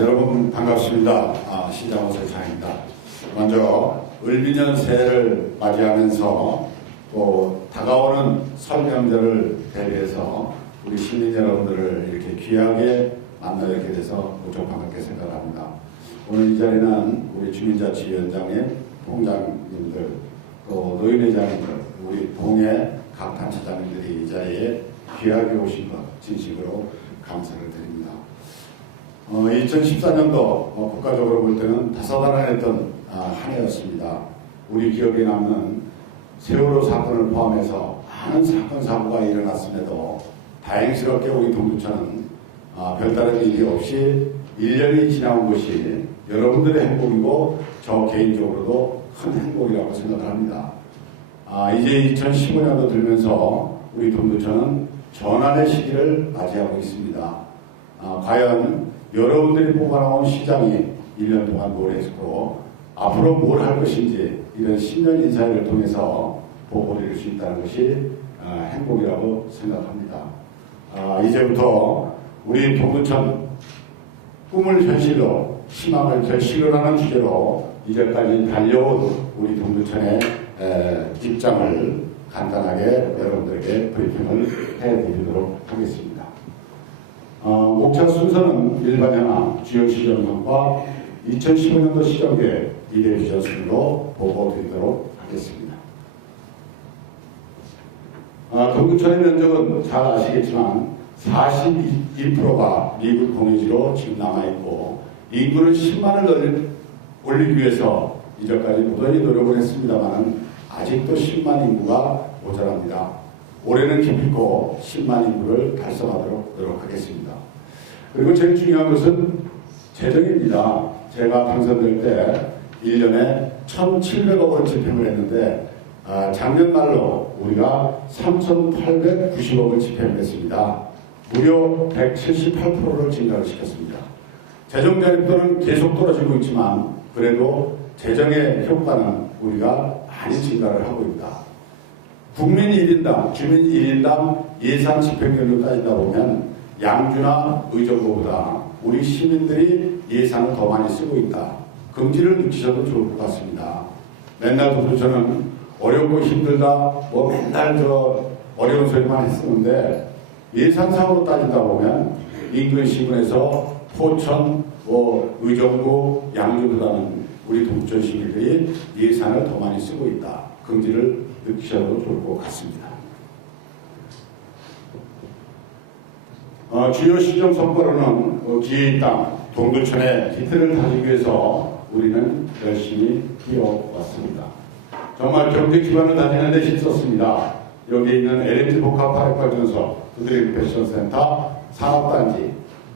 여러분 반갑습니다. 시장 오세창입니다. 먼저 을미년 새해를 맞이하면서 또 다가오는 설 명절을 대비해서 우리 시민 여러분들을 이렇게 귀하게 만나뵙게 돼서 무척 반갑게 생각합니다. 오늘 이 자리는 우리 주민자치위원장님, 동장님들, 또 노인회장님들, 우리 동의 각 단체장님들이 이 자리에 귀하게 오신 것 진심으로 감사를 드립니다. 2014년도 국가적으로 볼 때는 다사다난했던 한 해였습니다. 우리 기억에 남는 세월호 사건을 포함해서 많은 사건 사고가 일어났음에도 다행스럽게 우리 동두천은 별다른 일이 없이 1년이 지나온 것이 여러분들의 행복이고 저 개인적으로도 큰 행복이라고 생각을 합니다. 이제 2015년도 들면서 우리 동두천은 전환의 시기를 맞이하고 있습니다. 과연 여러분들이 뽑아나온 시장이 1년 동안 뭘 했고 앞으로 뭘 할 것인지 이런 신년 인사회를 통해서 보고드릴 수 있다는 것이 행복이라고 생각합니다. 이제부터 우리 동두천 꿈을 현실로, 희망을 결실을 하는 주제로 이제까지 달려온 우리 동두천의 입장을 간단하게 여러분들에게 브리핑을 해드리도록 하겠습니다. 목차 순서는 일반 현황, 주요 시정과 2015년도 시정계획 이대 비전 순으로 보고 드리도록 하겠습니다. 동두천의 면적은 잘 아시겠지만 42%가 미국 공유지로 지금 남아있고 인구를 10만을 올리기 위해서 이제까지 무던히 노력을 했습니다만 아직도 10만 인구가 모자랍니다. 올해는 기필코 10만 인구를 달성하도록 노력하겠습니다. 그리고 제일 중요한 것은 재정입니다. 제가 당선될 때 1년에 1,700억 원 집행을 했는데 작년 말로 우리가 3,890억을 집행을 했습니다. 무려 178%를 증가를 시켰습니다. 재정 자립도는 계속 떨어지고 있지만 그래도 재정의 효과는 우리가 많이 증가를 하고 있다. 국민 1인당, 주민 1인당 예산 집행률로 따지다 보면 양주나 의정부보다 우리 시민들이 예산을 더 많이 쓰고 있다. 긍지를 느끼셔도 좋을 것 같습니다. 맨날 동두천은 어렵고 힘들다, 맨날 어려운 소리만 했었는데 예산상으로 따진다 보면 인근 시군에서 포천, 의정부, 양주보다는 우리 동두천 시민들이 예산을 더 많이 쓰고 있다. 긍지를 느끼셔도 좋을 것 같습니다. 주요 시정 성과로는 기회의 땅, 동두천의 기틀을 다지기 위해서 우리는 열심히 뛰어왔습니다. 정말 경제 기반을 다지는 데 힘썼습니다. 여기 있는 LNG 복합화력발전소, 두드림 패션센터, 산업단지,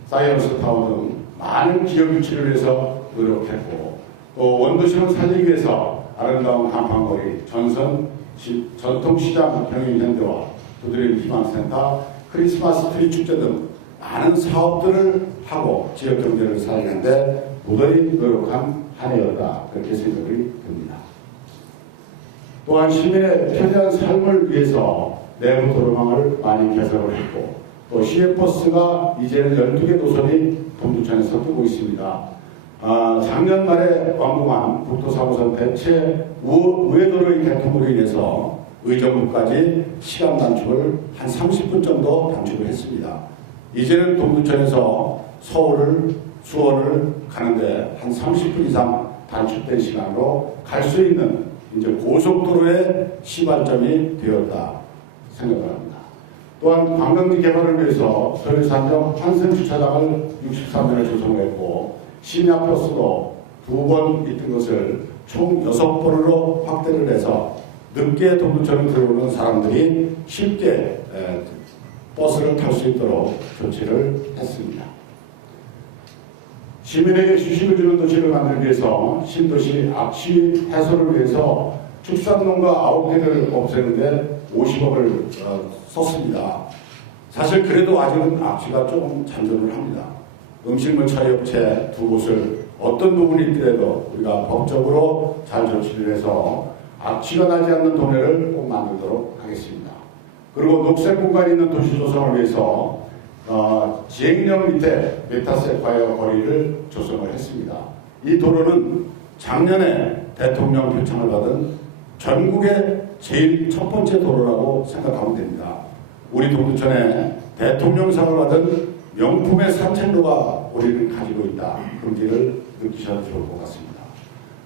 사이언스타워 등 많은 기업 유치를 위해서 노력했고 또 원도심을 살리기 위해서 아름다운 간판거리, 전통시장 경영현대와 두드림 희망센터, 크리스마스 트리 축제 등 많은 사업들을 하고 지역 경제를 살리는데 무던히 노력한 한 해였다. 그렇게 생각이 듭니다. 또한 시민의 편리한 삶을 위해서 내부 도로망을 많이 개설을 했고 또 시외버스가 이제는 12개 노선이 동두천에서 뜨고 있습니다. 작년 말에 완공한 국토3호선 대체 우회도로의 개통으로 인해서 의정부까지 시간 단축을 한 30분 정도 단축을 했습니다. 이제는 동두천에서 서울을, 수원을 가는데 한 30분 이상 단축된 시간으로 갈 수 있는 이제 고속도로의 시발점이 되었다 생각을 합니다. 또한 관광지 개발을 위해서 서울산역 환승주차장을 63년에 조성했고 심야버스도 2번 있던 것을 총 6번으로 확대를 해서 늦게 동두천에 들어오는 사람들이 쉽게 버스를 탈 수 있도록 조치를 했습니다. 시민에게 휴식을 주는 도시를 만들기 위해서 신도시 악취 해소를 위해서 축산농가 9개를 없애는데 50억을 썼습니다. 사실 그래도 아직은 악취가 조금 잔존을 합니다. 음식물 처리 업체 2곳을 어떤 부분이 있더라도 우리가 법적으로 잘 조치를 해서 악취가 나지 않는 동네를 꼭 만들도록 하겠습니다. 그리고 녹색 공간이 있는 도시 조성을 위해서 지행령 밑에 메타세콰이어 거리를 조성을 했습니다. 이 도로는 작년에 대통령 표창을 받은 전국의 제일 첫 번째 도로라고 생각하면 됩니다. 우리 동두천에 대통령상을 받은 명품의 산책로가 우리는 가지고 있다. 그런 길을 느끼셔도 좋을 것 같습니다.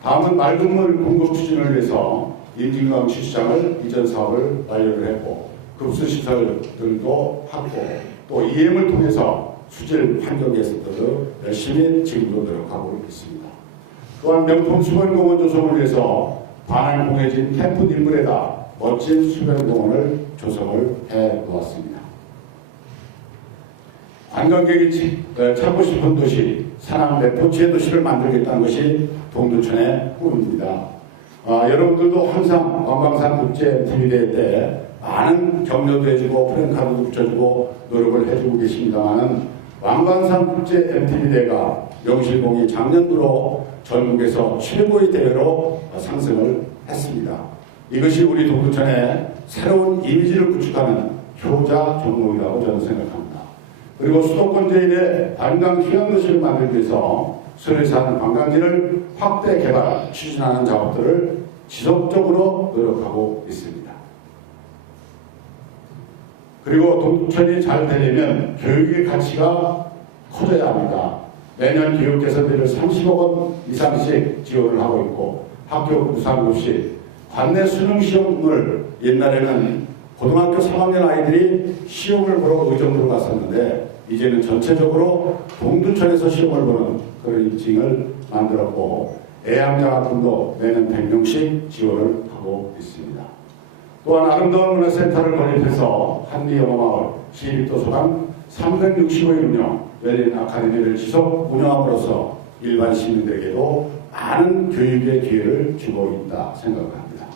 다음은 맑은 물 공급 추진을 위해서 인진강시 시장을 이전 사업을 완료를 했고 급수시설들도 확보, 또 EM을 통해서 수질 환경 개선들을 열심히 지금도 노력하고 있습니다. 또한 명품 수변공원 조성을 위해서 반환 공해진 캠프 인물에다 멋진 수변공원을 조성을 해놓았습니다. 관광객이 찾고 싶은 도시, 산악 레포츠의 도시를 만들겠다는 것이 동두천의 꿈입니다. 여러분들도 항상 왕광산 국제 TV대회 때 많은 격려도 해주고 프랭카드도 붙여주고 노력을 해주고 계십니다만 왕광산 국제 MTV대회가 명실공히 작년 들어 전국에서 최고의 대회로 상승을 했습니다. 이것이 우리 동두천의 새로운 이미지를 구축하는 효자 종목이라고 저는 생각합니다. 그리고 수도권 제1의 관광 휴양도시를 만들기 위해서 수도에 사는 관광지를 확대 개발, 추진하는 작업들을 지속적으로 노력하고 있습니다. 그리고 동두천이 잘 되려면 교육의 가치가 커져야 합니다. 매년 교육 개선비를 30억 원 이상씩 지원을 하고 있고 학교 무상급식, 관내 수능 시험을 옛날에는 고등학교 3학년 아이들이 시험을 보러 의정부로 갔었는데 이제는 전체적으로 동두천에서 시험을 보는 그런 인증을 만들었고 애암장학금도 매년 100명씩 지원을 하고 있습니다. 또한 아름다운 문화센터를 건립해서 한리영어마을, 시립도서관 365일 운영, 웰린 아카데미를 지속 운영함으로써 일반 시민들에게도 많은 교육의 기회를 주고 있다 생각합니다.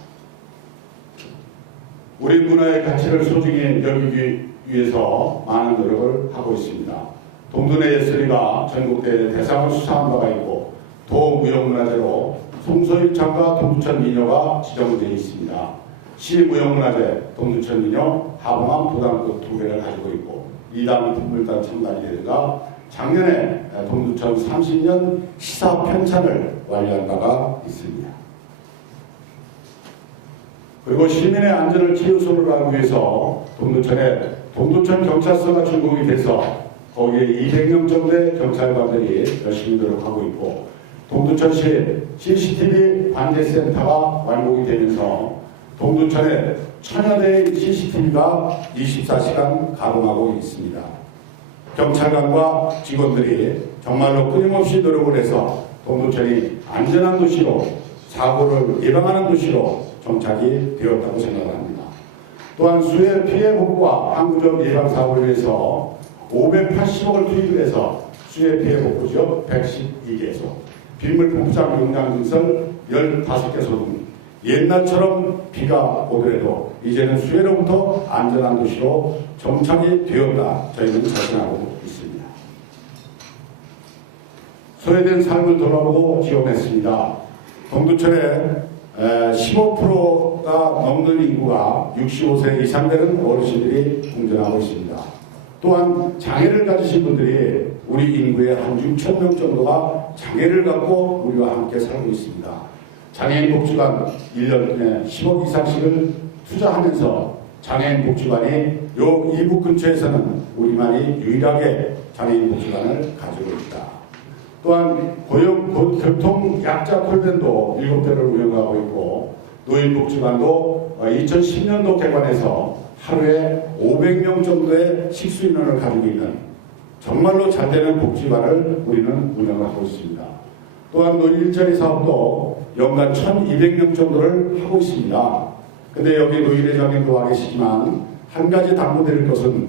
우리 문화의 가치를 소중히 여기기 위해서 많은 노력을 하고 있습니다. 동두내 예술이가 전국대회 대상을 수상한 바가 있고 도무형문화재로 송소일창과 동두천 미녀가 지정되어 있습니다. 시무형문화재 동두천 미녀 하봉암 도단꽃 2개를 가지고 있고 이단 풍물단 참관이라든가 작년에 동두천 30년 시사 편찬을 완료한 바가 있습니다. 그리고 시민의 안전을 최우선으로 하기 위해서 동두천에 동두천 경찰서가 준공이 돼서 거기에 200명 정도의 경찰관들이 열심히 노력하고 있고 동두천시 CCTV 관제센터가 완공이 되면서 동두천에 1000여 대의 CCTV가 24시간 가동하고 있습니다. 경찰관과 직원들이 정말로 끊임없이 노력을 해서 동두천이 안전한 도시로 사고를 예방하는 도시로 정착이 되었다고 생각합니다. 또한 수해 피해 복구와 항구적 예방 사업을 위해서 580억을 투입을 해서 수해 피해 복구 지역 112개소, 빗물 폭삭 용량 증설 15개소 등 옛날처럼 비가 오더라도 이제는 수해로부터 안전한 도시로 정착이 되었다. 저희는 자신하고 있습니다. 소외된 삶을 돌아보고 지원했습니다. 동두천에 15%가 넘는 인구가 65세 이상 되는 어르신들이 공존하고 있습니다. 또한 장애를 가지신 분들이 우리 인구의 한 6,000명 정도가 장애를 갖고 우리와 함께 살고 있습니다. 장애인 복지관 1년에 10억 이상씩을 투자하면서 장애인 복지관이 요 이북 근처에서는 우리만이 유일하게 장애인 복지관을 가지고 있다. 또한 교통 약자 콜밴도 7대를 운영하고 있고 노인복지관도 2010년도 개관해서 하루에 500명 정도의 식수 인원을 가지고 있는 정말로 잘되는 복지관을 우리는 운영하고 있습니다. 또한 노인 일자리 사업도 연간 1200명 정도를 하고 있습니다. 근데 여기 노인회장님도 와 계시지만 한 가지 당부드릴 것은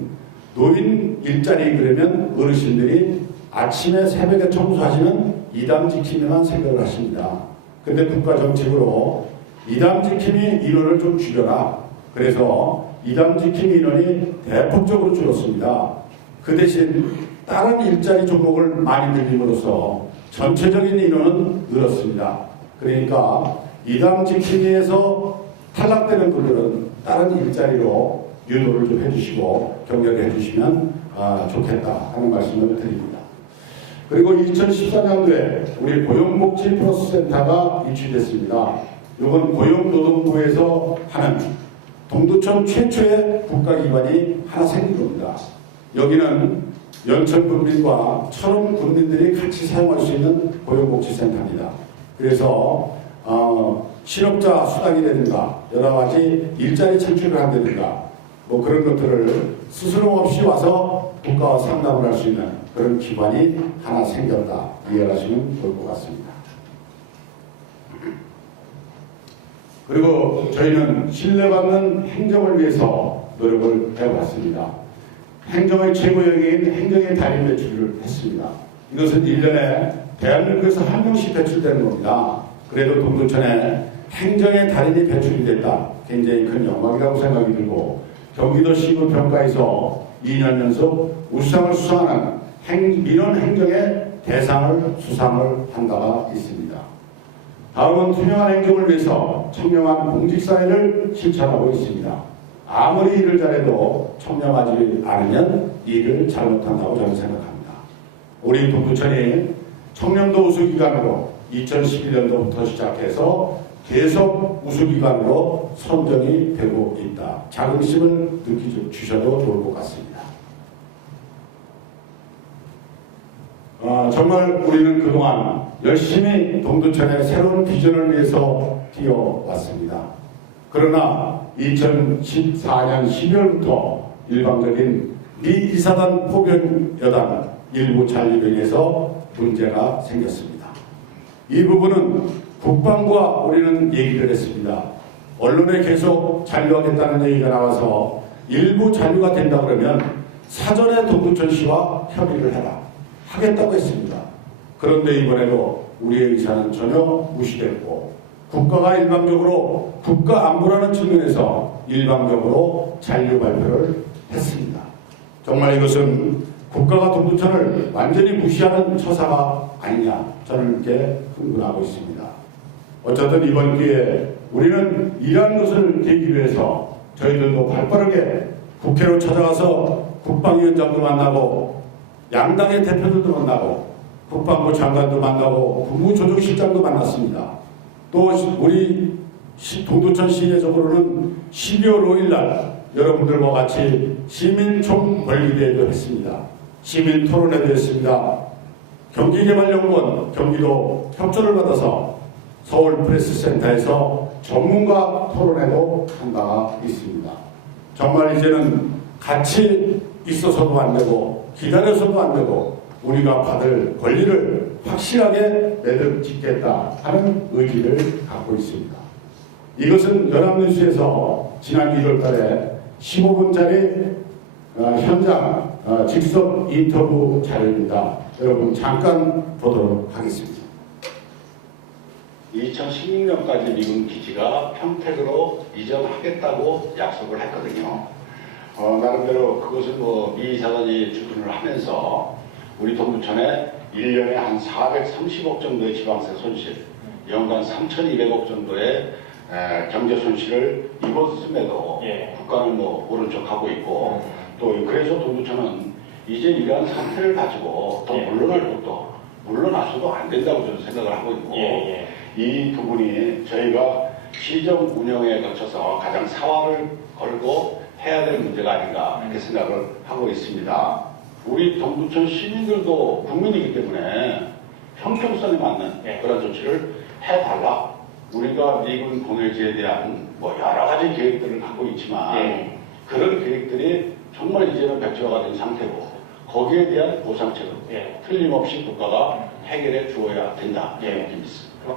노인 일자리 그러면 어르신들이 아침에 새벽에 청소하시는 이담 지킴이만 생각을 하십니다. 근데 국가 정책으로 이담 지킴이 인원을 좀 줄여라. 그래서 이담 지킴이 인원이 대폭적으로 줄었습니다. 그 대신 다른 일자리 종목을 많이 늘림으로써 전체적인 인원은 늘었습니다. 그러니까 이담 지킴이에서 탈락되는 분들은 다른 일자리로 유도를 좀 해주시고 격려를 해주시면 좋겠다 하는 말씀을 드립니다. 그리고 2014년도에 우리 고용복지 플러스센터가 유치됐습니다. 이건 고용노동부에서 하는 동두천 최초의 국가기관이 하나 생긴 겁니다. 여기는 연천 군민과 철원 군민들이 같이 사용할 수 있는 고용복지센터입니다. 그래서 실업자 수당이라든가 여러 가지 일자리 창출을 한다든가 뭐 그런 것들을 스스럼 없이 와서 국가와 상담을 할 수 있는 그런 기관이 하나 생겼다 이해하시면 좋을 것 같습니다. 그리고 저희는 신뢰받는 행정을 위해서 노력을 해왔습니다. 행정의 최고역인 행정의 달인 배출을 했습니다. 이것은 1년에 대한민국에서 한 명씩 배출되는 겁니다. 그래도 동두천에 행정의 달인이 배출이 됐다. 굉장히 큰 영광이라고 생각이 들고 경기도 시군 평가에서 2년 연속 우수상을 수상하는 민원 행정의 대상을 수상을 한 바가 있습니다. 다음은 투명한 행정을 위해서 청렴한 공직사회를 실천하고 있습니다. 아무리 일을 잘해도 청렴하지 않으면 일을 잘못한다고 저는 생각합니다. 우리 동두천이 청렴도 우수기관으로 2011년도부터 시작해서 계속 우수기관으로 선정이 되고 있다. 자긍심을 느끼셔도 좋을 것 같습니다. 정말 우리는 그동안 열심히 동두천의 새로운 비전을 위해서 뛰어왔습니다. 그러나 2014년 12월부터 일방적인 미 이사단 포병 여단 일부 잔류로 인해서 문제가 생겼습니다. 이 부분은 국방부와 우리는 얘기를 했습니다. 언론에 계속 잔류하겠다는 얘기가 나와서 일부 잔류가 된다 그러면 사전에 동두천시와 협의를 해라 하겠다고 했습니다. 그런데 이번에도 우리의 의사는 전혀 무시됐고 국가가 일방적으로 국가 안보라는 측면에서 일방적으로 잔류 발표를 했습니다. 정말 이것은 국가가 동두천을 완전히 무시하는 처사가 아니냐 저는 이렇게 흥분하고 있습니다. 어쨌든 이번 기회에 우리는 이러한 것을 계기로 해서 저희들도 발빠르게 국회로 찾아가서 국방위원장도 만나고 양당의 대표들도 만나고 국방부 장관도 만나고 국무조정실장도 만났습니다. 또 우리 동두천 시내적으로는 12월 5일 날 여러분들과 같이 시민총궐기대회도 했습니다. 시민토론회도 했습니다. 경기개발연구원 경기도 협조를 받아서 서울프레스센터에서 전문가 토론회도 한 바가 있습니다. 정말 이제는 같이 있어서도 안 되고 기다려서도 안 되고 우리가 받을 권리를 확실하게 매듭짓겠다 하는 의지를 갖고 있습니다. 이것은 연합뉴스에서 지난 1월 달에 15분짜리 현장 직접 인터뷰 자료입니다. 여러분 잠깐 보도록 하겠습니다. 2016년까지 미군 기지가 평택으로 이전하겠다고 약속을 했거든요. 나름대로 그것은 미 이사단이 주둔을 하면서 우리 동두천에 1년에 한 430억 정도의 지방세 손실, 연간 3,200억 정도의 경제 손실을 입었음에도 국가는 모른 척하고 있고 또 그래서 동두천은 이제 이러한 상태를 가지고 더 물러날 수도 안 된다고 저는 생각을 하고 있고 이 부분이 저희가 시정 운영에 거쳐서 가장 사활을 걸고 해야 될 문제가 아닌가 이렇게 생각을 하고 있습니다. 우리 동두천 시민들도 국민이기 때문에 형평성에 맞는 그런 조치를 해달라. 우리가 미군 공여지에 대한 여러 가지 계획들을 갖고 있지만 그런 계획들이 정말 이제는 백지화가 된 상태고 거기에 대한 보상책은 틀림없이 국가가 해결해 주어야 된다. 이런 느낌이 있습니다.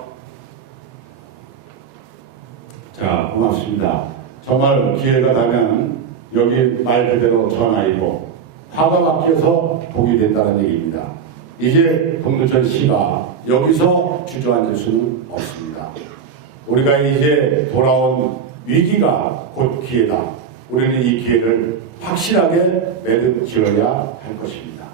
자, 고맙습니다. 정말 기회가 되면 여기 말 그대로 전화이고 화가 바뀌어서 복이 됐다는 얘기입니다. 이제 동두천시가 여기서 주저앉을 수는 없습니다. 우리가 이제 돌아온 위기가 곧 기회다. 우리는 이 기회를 확실하게 매듭 지어야 할 것입니다.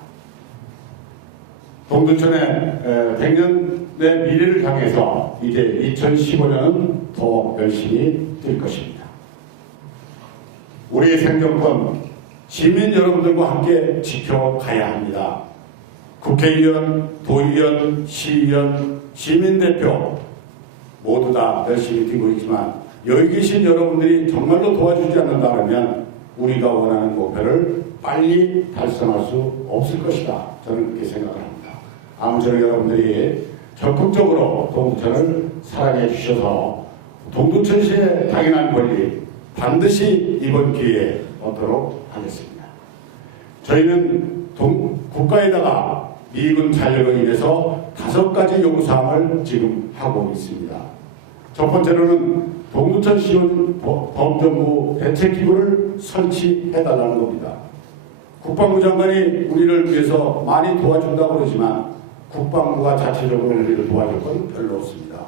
동두천의 100년의 미래를 향해서 이제 2015년은 더 열심히 뛸 것입니다. 우리의 생존권, 시민 여러분들과 함께 지켜가야 합니다. 국회의원, 도의원, 시의원, 시민대표 모두 다 열심히 뛰고 있지만 여기 계신 여러분들이 정말로 도와주지 않는다면 우리가 원하는 목표를 빨리 달성할 수 없을 것이다. 저는 그렇게 생각합니다. 아무쪼록 여러분들이 적극적으로 동두천을 사랑해 주셔서 동두천시의 당연한 권리 반드시 이번 기회에 얻도록 하겠습니다. 저희는 국가에다가 미군 잔류로 인해서 5가지 요구사항을 지금 하고 있습니다. 첫 번째로는 동두천시군 범정부 대책기구를 설치해달라는 겁니다. 국방부 장관이 우리를 위해서 많이 도와준다고 그러지만 국방부가 자체적으로 우리를 도와줄 건 별로 없습니다.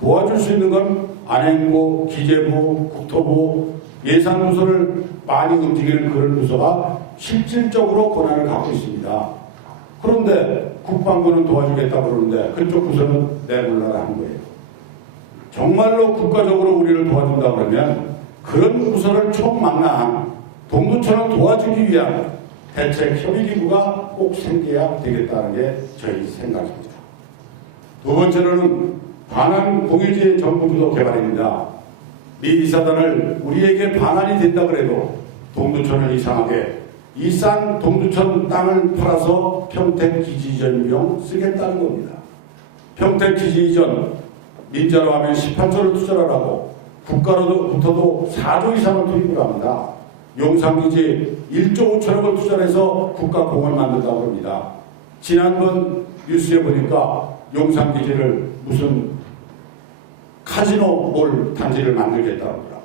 도와줄 수 있는 건 안행부, 기재부, 국토부, 예산부서를 많이 움직이는 그런 부서가 실질적으로 권한을 갖고 있습니다. 그런데 국방부는 도와주겠다고 그러는데 그쪽 부서는 내몰라라 하는 거예요. 정말로 국가적으로 우리를 도와준다 그러면 그런 부서를 총망라한 동두천을 도와주기 위한 대책협의기구가 꼭 생겨야 되겠다는 게 저희 생각입니다. 두 번째로는 반환 공유지 정부주도 개발입니다. 미 이사단을 우리에게 반환이 된다 그래도 동두천을 이상하게 이산 동두천 땅을 팔아서 평택 기지 이전 비용 쓰겠다는 겁니다. 평택 기지 이전 민자로 하면 18조를 투자하라고 국가로부터도 4조 이상을 투입을 합니다. 용산기지 1조 5천억을 투자해서 국가공을 만든다고 합니다. 지난번 뉴스에 보니까 용산기지를 무슨 카지노 몰 단지를 만들겠다고 합니다.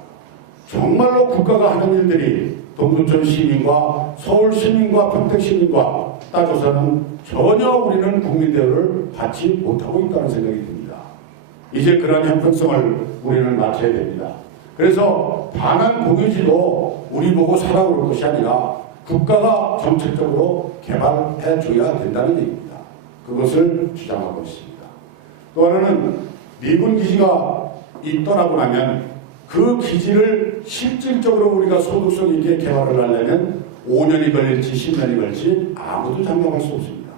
정말로 국가가 하는 일들이 동두천 시민과 서울 시민과 평택 시민과 따져서는 전혀 우리는 국민 대우를 받지 못하고 있다는 생각이 듭니다. 이제 그런 형평성을 우리는 맞춰야 됩니다. 그래서 반환 공유지도 우리 보고 사라고 그럴 것이 아니라 국가가 정책적으로 개발해 줘야 된다는 얘기입니다. 그것을 주장하고 있습니다. 또 하나는 미군 기지가 떠나고 나면 그 기지를 실질적으로 우리가 소득성 있게 개발을 하려면 5년이 걸릴지 10년이 걸릴지 아무도 장담할 수 없습니다.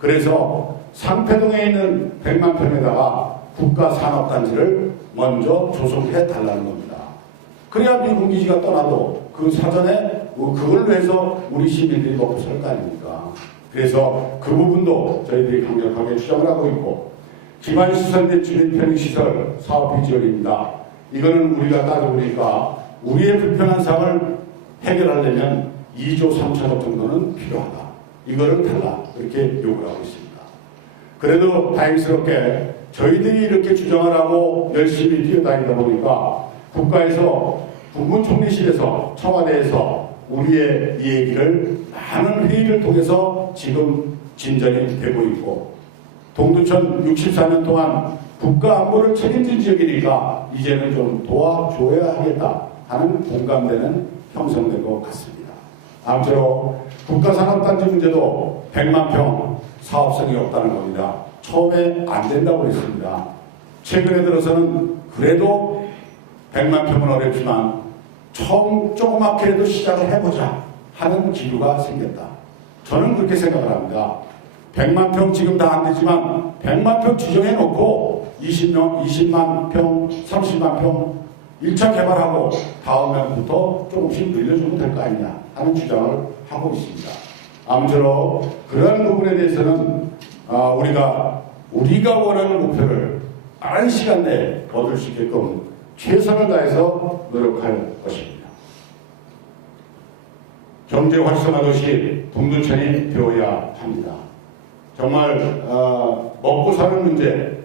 그래서 상패동에 있는 100만 평에다가 국가산업단지를 먼저 조성해 달라는 겁니다. 그래야 미군 기지가 떠나도 그 사전에 그걸 위해서 우리 시민들이 먹고 살 거 아닙니까? 그래서 그 부분도 저희들이 강력하게 주장을 하고 있고 기반시설및 주민편의시설 사업비 지원입니다. 이거는 우리가 따져보니까 우리의 불편한 사항을 해결하려면 2조 3천억 정도는 필요하다. 이거를 달라. 이렇게 요구를 하고 있습니다. 그래도 다행스럽게 저희들이 이렇게 주장을 하고 열심히 뛰어다니다 보니까 국가에서 국무총리실에서 청와대에서 우리의 이 얘기를 많은 회의를 통해서 지금 진전이 되고 있고 동두천 64년 동안 국가 안보를 책임진 지역이니까 이제는 좀 도와줘야 하겠다 하는 공감대는 형성된 것 같습니다. 아무쪼록 국가산업단지 문제도 100만 평 사업성이 없다는 겁니다. 처음에 안 된다고 했습니다. 최근에 들어서는 그래도 100만 평은 어렵지만 처음 조그맣게라도 시작을 해보자 하는 기류가 생겼다. 저는 그렇게 생각을 합니다. 100만 평 지금 다 안 되지만 100만 평 지정해놓고 20만 평, 30만 평 1차 개발하고 다음에부터 조금씩 늘려주면 될 거 아니냐 하는 주장을 하고 있습니다. 아무쪼록 그런 부분에 대해서는 우리가 원하는 목표를 빠른 시간 내에 얻을 수 있게끔 최선을 다해서 노력할 것입니다. 경제 활성화 도시 동두천이 되어야 합니다. 정말 먹고 사는 문제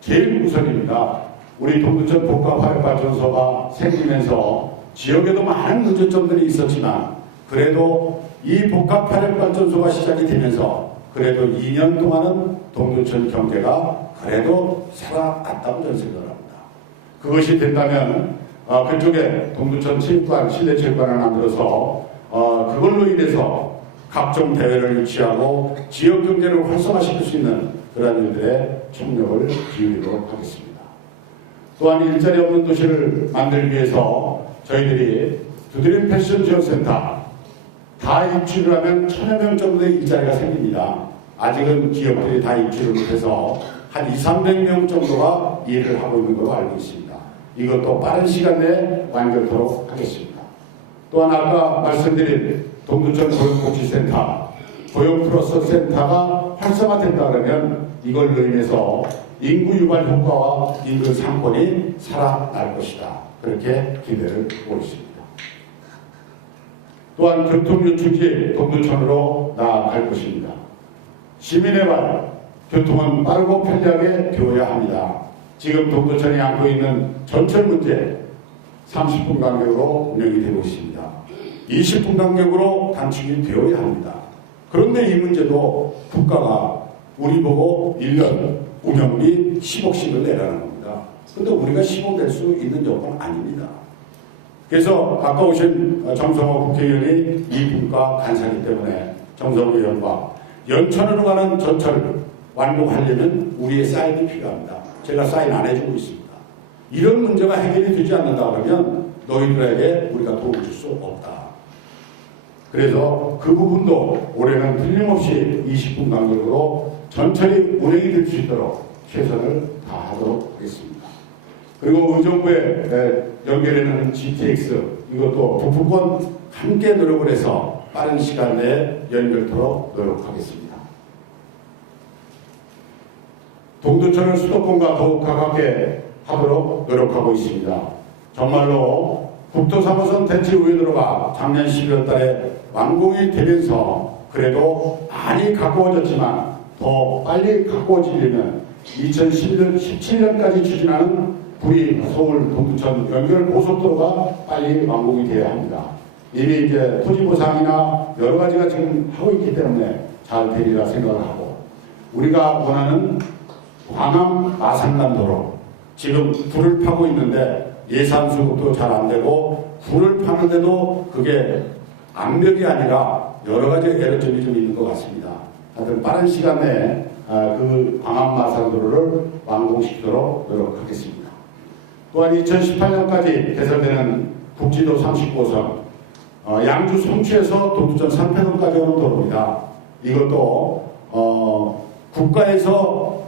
제일 우선입니다. 우리 동두천 복합화력발전소가 생기면서 지역에도 많은 문제점들이 있었지만 그래도 이 복합화력발전소가 시작이 되면서 그래도 2년 동안은 동두천 경제가 그래도 살아갔다고 저는 생각을 합니다. 그것이 된다면 그쪽에 동두천 체육관, 실내체육관을 만들어서 그걸로 인해서 각종 대회를 유치하고 지역 경제를 활성화시킬 수 있는 그런 일들에 총력을 기울이도록 하겠습니다. 또한 일자리 없는 도시를 만들기 위해서 저희들이 두드림 패션 지원센터 다 입주를 하면 1000여 명 정도의 일자리가 생깁니다. 아직은 기업들이 다 입주를 못해서 한 200~300명 정도가 일을 하고 있는 걸로 알고 있습니다. 이것도 빠른 시간 내에 완결토록 하겠습니다. 또한 아까 말씀드린 동두천 고용복지센터, 고용플러스 센터가 활성화된다 그러면 이걸로 인해서 인구 유발 효과와 인근 상권이 살아날 것이다. 그렇게 기대를 하고 있습니다. 또한 교통유축지 동두천으로 나아갈 것입니다. 시민의 발, 교통은 빠르고 편리하게 되어야 합니다. 지금 동두천이 안고 있는 전철 문제 30분 간격으로 운영이 되고 있습니다. 20분 간격으로 단축이 되어야 합니다. 그런데 이 문제도 국가가 우리 보고 1년 운영비 10억씩을 내라는 겁니다. 그런데 우리가 10억 낼 수 있는 여건 아닙니다. 그래서 아까 오신 정성호 국회의원이 이 분과 간사이기 때문에 정성호 의원과 연천으로 가는 전철 완공하려면 우리의 사인이 필요합니다. 제가 사인 안 해주고 있습니다. 이런 문제가 해결이 되지 않는다 그러면 너희들에게 우리가 도움을 줄 수 없다. 그래서 그 부분도 올해는 틀림없이 20분 간격으로 전철이 운행이 될 수 있도록 최선을 다하도록 하겠습니다. 그리고 의정부에 연결되는 GTX 이것도 북부권 함께 노력을 해서 빠른 시간 내에 연결토록 노력하겠습니다. 동두천을 수도권과 더욱 가깝게 하도록 노력하고 있습니다. 정말로 국토 3호선 대치 우회도로가 작년 12월 달에 완공이 되면서 그래도 많이 가까워졌지만 더 빨리 가까워지려면 2017년까지 추진하는 구리 서울 동두천 연결 고속도로가 빨리 완공이 되어야 합니다. 이미 이제 토지 보상이나 여러 가지가 지금 하고 있기 때문에 잘 되리라 생각을 하고 우리가 원하는 광암 마산간도로 지금 굴을 파고 있는데 예산 수급도 잘 안 되고 굴을 파는데도 그게 암벽이 아니라 여러 가지 에러점이 좀 있는 것 같습니다. 하여튼 빠른 시간 내에 그 광암 마산도로를 완공시키도록 노력하겠습니다. 또한 2018년까지 개설되는 국지도 39호선 양주 성취에서 동두천 산패동까지 오는 도로입니다. 이것도 국가에서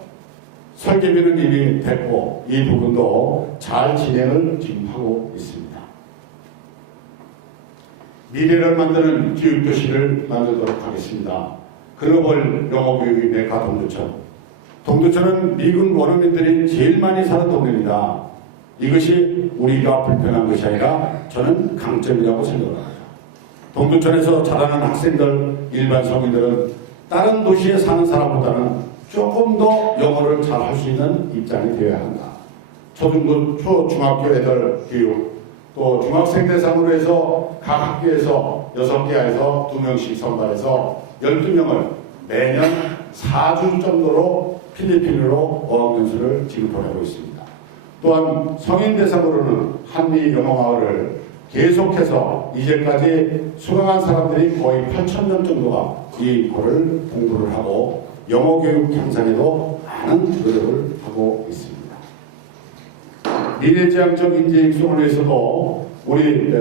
설계비는 이미 됐고 이 부분도 잘 진행을 지금 하고 있습니다. 미래를 만드는 교육도시를 만들도록 하겠습니다. 글로벌 영어교육의 메카 동두천. 동두천은 미군 원어민들이 제일 많이 사는 동네입니다. 이것이 우리가 불편한 것이 아니라 저는 강점이라고 생각합니다. 동두천에서 자라는 학생들, 일반 서민들은 다른 도시에 사는 사람보다는 조금 더 영어를 잘 할 수 있는 입장이 되어야 한다. 초중고, 중학교 애들 교육, 또 중학생 대상으로 해서 각 학교에서 6개에서 2명씩 선발해서 12명을 매년 4주 정도로 필리핀으로 어학연수를 지금 보내고 있습니다. 또한 성인 대상으로는 한미 영어마을을 계속해서 이제까지 수강한 사람들이 거의 8,000명 정도가 이 거를 공부를 하고 영어 교육 향상에도 많은 노력을 하고 있습니다. 미래지향적 인재 육성을 위해서도 우리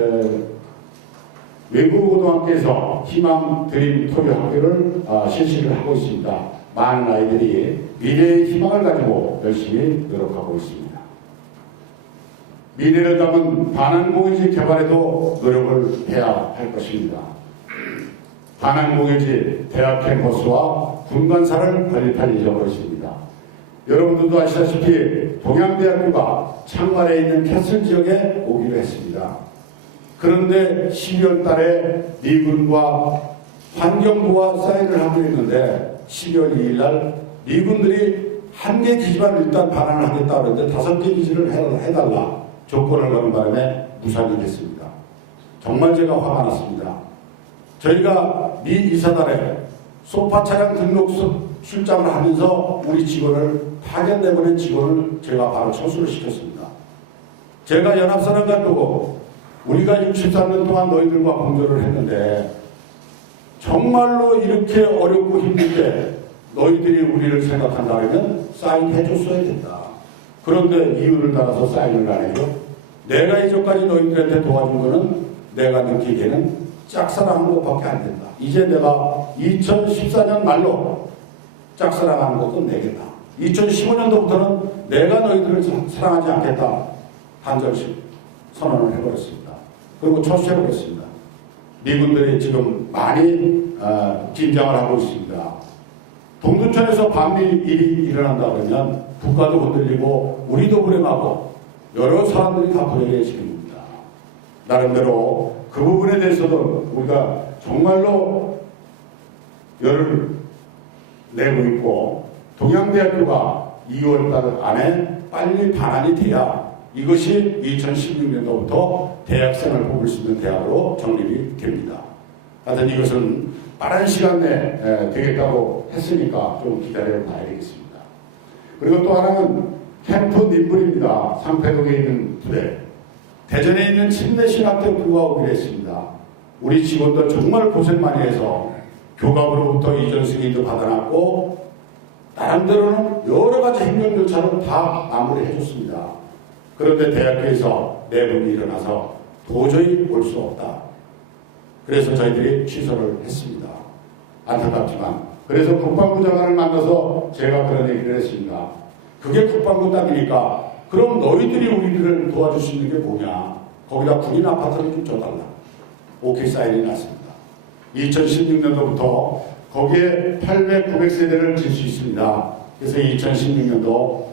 외국고등학교에서 희망 드림 토요 학교를 실시를 하고 있습니다. 많은 아이들이 미래의 희망을 가지고 열심히 노력하고 있습니다. 미래를 담은 반환공유지 개발에도 노력을 해야 할 것입니다. 반환공유지 대학 캠퍼스와 군관사를 건립할 예정으로 있습니다. 여러분들도 아시다시피 동양대학교가 창발에 있는 캐슬 지역에 오기로 했습니다. 그런데 12월 달에 미군과 환경부와 사인을 하고 있는데 12월 2일 날 미군들이 한 개 기지만 일단 반환을 하겠다 그러는데 5개 기지를 해달라 조건을 거는 바람에 무산이 됐습니다. 정말 제가 화가 났습니다. 저희가 미 이사단에 소파 차량 등록 출장을 하면서 우리 직원을 파견 내보낸 직원을 제가 바로 처수를 시켰습니다. 제가 연합사령 간두고 우리가 63년 동안 너희들과 공조를 했는데 정말로 이렇게 어렵고 힘든데 너희들이 우리를 생각한다면 사인해줬어야 된다. 그런데 이유를 따라서 사인을 안 해줘. 내가 이전까지 너희들한테 도와준 거는 내가 느끼기에는 짝사랑하는 것밖에 안 된다. 이제 내가 2014년 말로 짝사랑하는 거 끝내겠다. 2015년도부터는 내가 너희들을 사랑하지 않겠다. 한절씩 선언을 해버렸습니다. 그리고 철수해버렸습니다. 미군들이 지금 많이 긴장을 하고 있습니다. 동두천에서 반미일이 일어난다 그러면 국가도 흔들리고 우리도 불행하고 여러 사람들이 다 불행해집니다. 나름대로 그 부분에 대해서도 우리가 정말로 열을 내고 있고 동양대학교가 2월달 안에 빨리 반환이 돼야 이것이 2016년도부터 대학생을 뽑을 수 있는 대학으로 정립이 됩니다. 하여튼 이것은 빠른 시간 내에 되겠다고 했으니까 좀 기다려 봐야 되겠습니다. 그리고 또 하나는 캠프 님불입니다. 상패동에 있는 부대. 대전에 있는 침례신학대 부가 오기로 했습니다. 우리 직원들 정말 고생 많이 해서 교감으로부터 이전 승인도 받아놨고 나름대로는 여러 가지 행정 절차를 다 마무리해 줬습니다. 그런데 대학교에서 내분이 일어나서 도저히 올 수 없다. 그래서 저희들이 취소를 했습니다. 안타깝지만. 그래서 국방부 장관을 만나서 제가 그런 얘기를 했습니다. 그게 국방부 땅이니까 그럼 너희들이 우리들을 도와줄 수 있는 게 뭐냐. 거기다 군인 아파트를 좀 줘달라. 오케이 사인이 났습니다. 2016년도부터 거기에 800, 900세대를 질 수 있습니다. 그래서 2016년도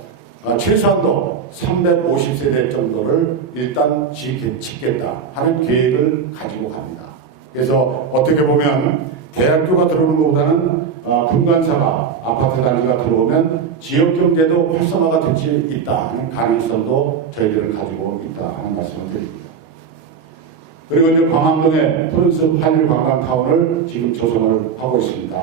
최소한도 350세대 정도를 일단 짓겠다 하는 계획을 가지고 갑니다. 그래서 어떻게 보면 대학교가 들어오는 것보다는 분간사가 아파트 단지가 들어오면 지역 경제도 활성화가 될 수 있다 하는 가능성도 저희들은 가지고 있다 하는 말씀을 드립니다. 그리고 이제 광암동에 푸른숲 한일관광타운을 지금 조성을 하고 있습니다.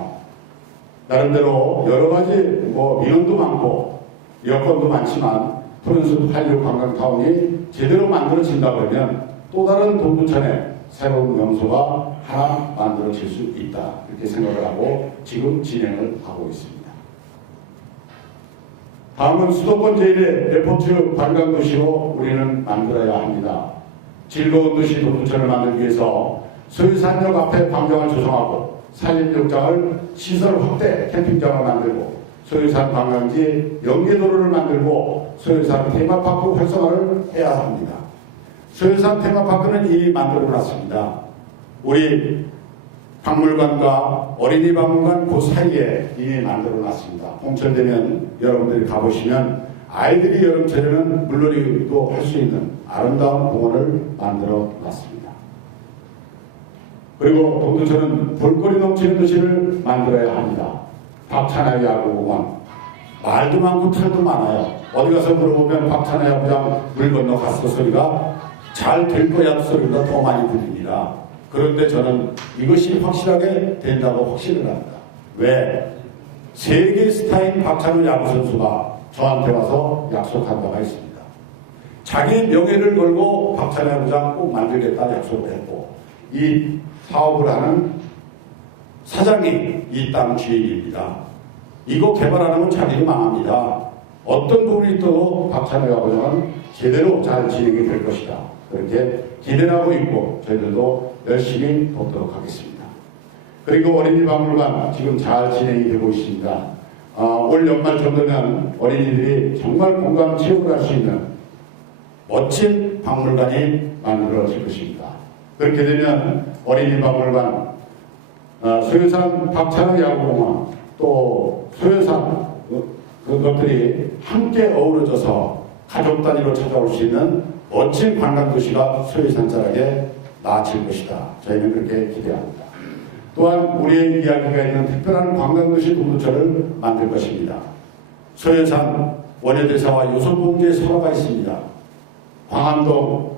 나름대로 여러 가지 민원도 많고 여건도 많지만 푸른숲 한일관광타운이 제대로 만들어진다 그러면 또 다른 동두천에 새로운 명소가 하나 만들어질 수 있다 이렇게 생각을 하고 지금 진행을 하고 있습니다. 다음은 수도권 제1의 레포츠 관광도시로 우리는 만들어야 합니다. 즐거운 도시 동두천을 만들기 위해서 소유산역 앞에 광장을 조성하고 산림욕장을 시설 확대 캠핑장을 만들고 소유산 관광지 연계도로를 만들고 소유산 테마파크 활성화를 해야 합니다. 소유산 테마파크는 이미 만들어놨습니다. 우리 박물관과 어린이 박물관 그 사이에 이미 만들어놨습니다. 봄철 되면 여러분들이 가보시면 아이들이 여름철에는 물놀이도 할 수 있는 아름다운 공원을 만들어놨습니다. 그리고 동두천은 볼거리 넘치는 도시를 만들어야 합니다. 박찬하 야구공원 말도 많고 탈도 많아요. 어디 가서 물어보면 박찬하 야구장 물 건너 갔어 소리가 잘 될 거야 소리가 더 많이 들립니다. 그런데 저는 이것이 확실하게 된다고 확신을 합니다. 왜? 세계 스타인 박찬호 야구선수가 저한테 와서 약속한 바가 있습니다. 자기 명예를 걸고 박찬호 야구장 꼭 만들겠다 약속을 했고 이 사업을 하는 사장이 이 땅 주인입니다. 이거 개발 안 하면 자기도 망합니다. 어떤 부분이 있어도 박찬호 야구장은 제대로 잘 진행이 될 것이다. 그렇게 기대를 하고 있고 저희들도 열심히 돕도록 하겠습니다. 그리고 어린이 박물관 지금 잘 진행이 되고 있습니다. 올 연말 정도면 어린이들이 정말 공감 체육을 할 수 있는 멋진 박물관이 만들어질 것입니다. 그렇게 되면 어린이 박물관, 소유산 박찬호 야구공원, 또 소유산 그것들이 함께 어우러져서 가족 단위로 찾아올 수 있는 멋진 관광도시가 소유산 자락에 나아질 것이다. 저희는 그렇게 기대합니다. 또한 우리의 이야기가 있는 특별한 관광도시 동두천을 만들 것입니다. 소유산 원효대사와 요소봉제 사화가 있습니다. 광암동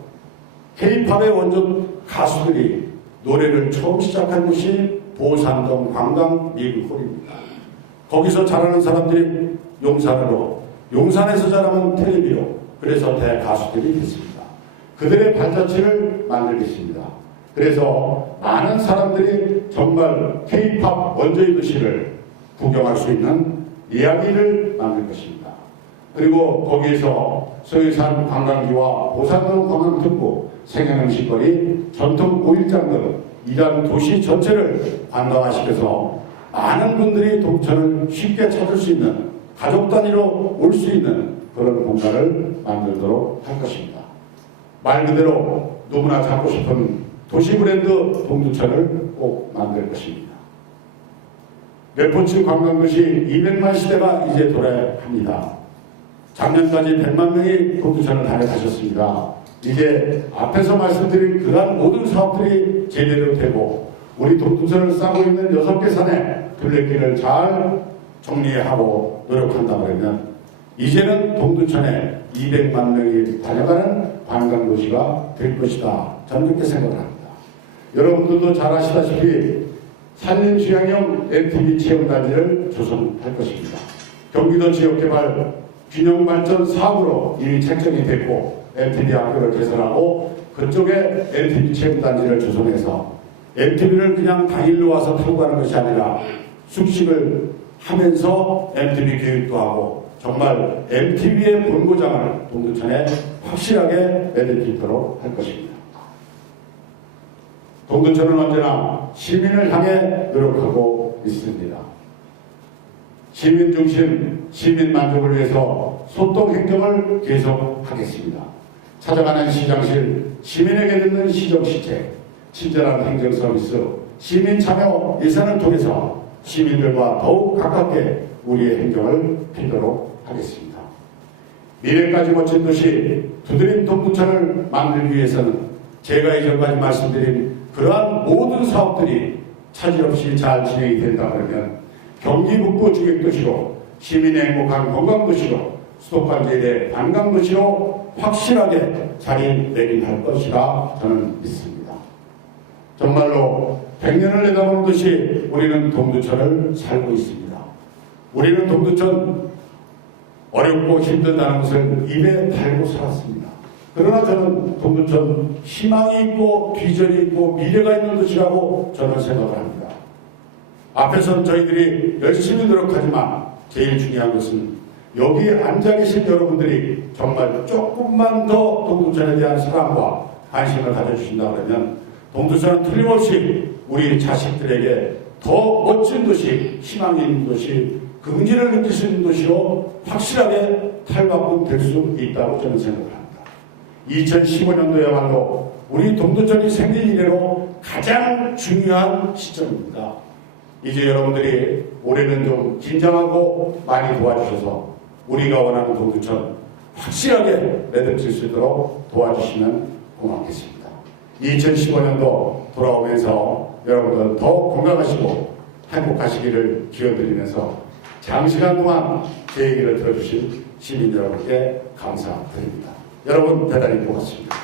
K-팝의 원조 가수들이 노래를 처음 시작한 곳이 보산동 관광 미국홀입니다. 거기서 자라는 사람들이 용산으로, 용산에서 자라면 텔레비로, 그래서 대가수들이 됐습니다. 그들의 발자취를 만들겠습니다. 그래서 많은 사람들이 정말 K-팝 원조의 도시를 구경할 수 있는 이야기를 만들 것입니다. 그리고 거기에서 소유산 관광지와 보산동 관광특구, 생활음식거리, 전통 오일장 등 이러한 도시 전체를 관광화시켜서 많은 분들이 동천을 쉽게 찾을 수 있는, 가족 단위로 올 수 있는 그런 공간을 만들도록 할 것입니다. 말 그대로 누구나 잡고 싶은 도시 브랜드 동두천을 꼭 만들 것입니다. 레포츠 관광도시 200만 시대가 이제 도래합니다. 작년까지 100만 명이 동두천을 다녀가셨습니다. 이제 앞에서 말씀드린 그러한 모든 사업들이 제대로 되고 우리 동두천을 싸고 있는 6개 산의 둘레길을 잘 정리하고 노력한다 그러면 이제는 동두천에 200만 명이 다녀가는 관광도시가 될 것이다. 저는 그렇게 생각을 합니다. 여러분들도 잘 아시다시피 산림수양형 MTB 체험단지를 조성할 것입니다. 경기도 지역개발 균형발전 사업으로 이미 책정이 됐고 MTB 학교를 개설하고 그쪽에 MTB 체험단지를 조성해서 MTB를 그냥 당일로 와서 타고 가는 것이 아니라 숙식을 하면서 MTB 교육도 하고 정말 MTB의 본고장을 동두천에 확실하게 내리도록 할 것입니다. 동두천은 언제나 시민을 향해 노력하고 있습니다. 시민 중심, 시민 만족을 위해서 소통 행정을 계속하겠습니다. 찾아가는 시장실, 시민에게 듣는 시정시책, 친절한 행정 서비스, 시민 참여 예산을 통해서 시민들과 더욱 가깝게 우리의 행정을 피도록 하겠습니다. 미래까지 멋진 도시 두드림 동두천을 만들기 위해서는 제가 이전까지 말씀드린 그러한 모든 사업들이 차질 없이 잘 진행이 된다 그러면 경기 북부 주객도시로 시민의 행복한 건강도시로 수도권 제1의 관광도시로 확실하게 자리매김할 것이라 저는 믿습니다. 정말로 100년을 내다보는 듯이 우리는 동두천을 살고 있습니다. 우리는 동두천 어렵고 힘들다는 것을 입에 달고 살았습니다. 그러나 저는 동두천 희망이 있고 비전이 있고 미래가 있는 도시라고 저는 생각을 합니다. 앞에서는 저희들이 열심히 노력하지만 제일 중요한 것은 여기 앉아 계신 여러분들이 정말 조금만 더 동두천에 대한 사랑과 관심을 가져주신다 그러면 동두천은 틀림없이 우리 자식들에게 더 멋진 도시, 희망이 있는 도시, 긍지를 느낄 수 있는 도시로 확실하게 탈바꿈될 수 있다고 저는 생각을 합니다. 2015년도야말로 우리 동두천이 생긴 이래로 가장 중요한 시점입니다. 이제 여러분들이 올해는 좀 긴장하고 많이 도와주셔서 우리가 원하는 동두천 확실하게 내던질 수 있도록 도와주시면 고맙겠습니다. 2015년도 돌아오면서 여러분들 더 건강하시고 행복하시기를 기원드리면서 장시간 동안 제 얘기를 들어주신 시민 여러분께 감사드립니다. 여러분 대단히 고맙습니다.